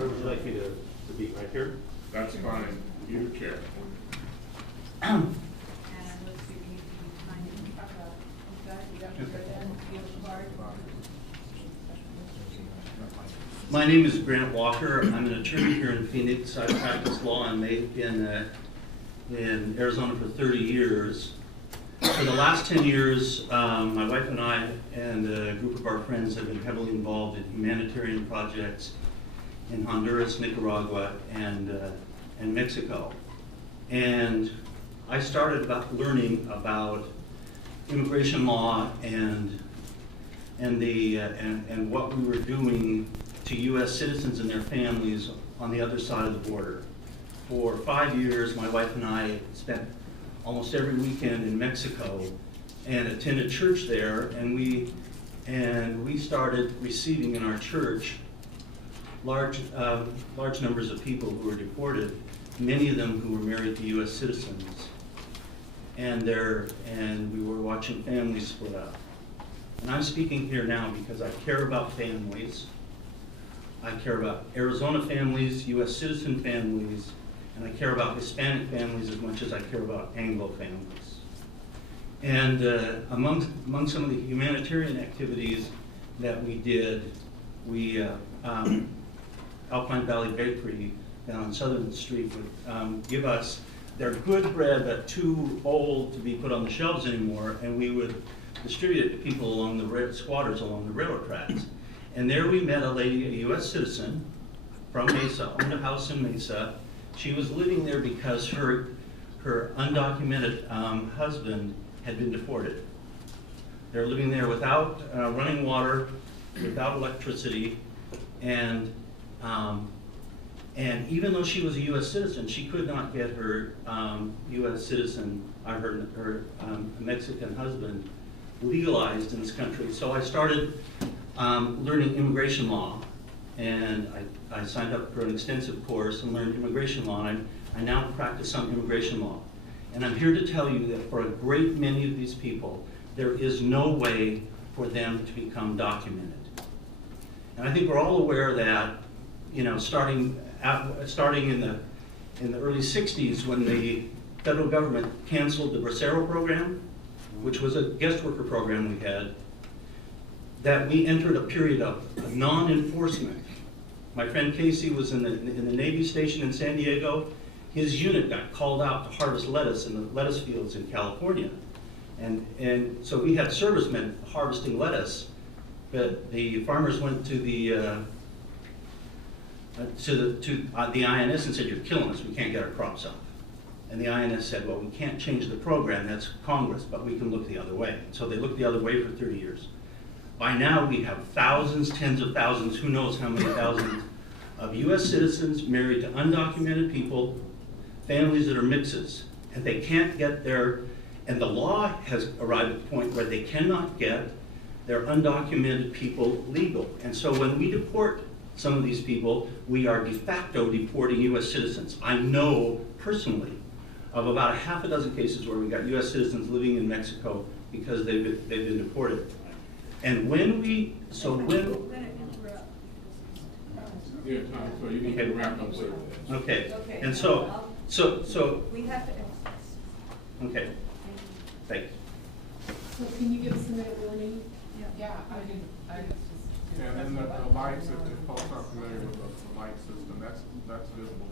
Where would you like me to be, right here? That's fine. Either chair. And let's see, we need to find it. You got to go down, you have a card. My name is Grant Walker. I'm an attorney here in Phoenix. I've practiced law in Arizona for 30 years. For the last 10 years, my wife and I and a group of our friends have been heavily involved in humanitarian projects in Honduras, Nicaragua, and Mexico. And I started learning about immigration law and what we were doing to U.S. citizens and their families on the other side of the border. For 5 years, my wife and I spent almost every weekend in Mexico and attended church there, and we started receiving in our church large numbers of people who were deported, many of them who were married to U.S. citizens, and we were watching families split up. And I'm speaking here now because I care about families. I care about Arizona families, U.S. citizen families, and I care about Hispanic families as much as I care about Anglo families. And among some of the humanitarian activities that we did, Alpine Valley Bakery down on Southern Street would give us their good bread but too old to be put on the shelves anymore, and we would distribute it to people along the squatters along the railroad tracks. And there we met a lady, a U.S. citizen from Mesa, owned a house in Mesa. She was living there because her undocumented husband had been deported. They were living there without running water, without electricity, and even though she was a U.S. citizen, she could not get her U.S. citizen, her Mexican husband, legalized in this country. So I started learning immigration law, and I signed up for an extensive course and learned immigration law, and I now practice some immigration law. And I'm here to tell you that for a great many of these people, there is no way for them to become documented. And I think we're all aware that, you know, starting in the early 60s, when the federal government canceled the Bracero program, which was a guest worker program we had, that we entered a period of non-enforcement. My friend Casey was in the Navy station in San Diego. His unit got called out to harvest lettuce in the lettuce fields in California. And so we had servicemen harvesting lettuce, but the farmers went to the INS and said, "You're killing us, we can't get our crops up." And the INS said, "Well, we can't change the program, that's Congress, but we can look the other way." So they looked the other way for 30 years. By now we have thousands, tens of thousands, who knows how many thousands of U.S. citizens married to undocumented people, families that are mixes, and they can't get their, and the law has arrived at the point where they cannot get their undocumented people legal. And so when we deport some of these people, we are de facto deporting U.S. citizens. I know personally of about a half a dozen cases where we got U.S. citizens living in Mexico because they've been deported. And when we, so when... Yeah, Tom, so you need to wrap up with. Okay, Okay. and so... We have to. Okay, thank you. So can you give us a minute warning? Yeah. I just. And then the lights, if folks aren't familiar with the light system, that's visible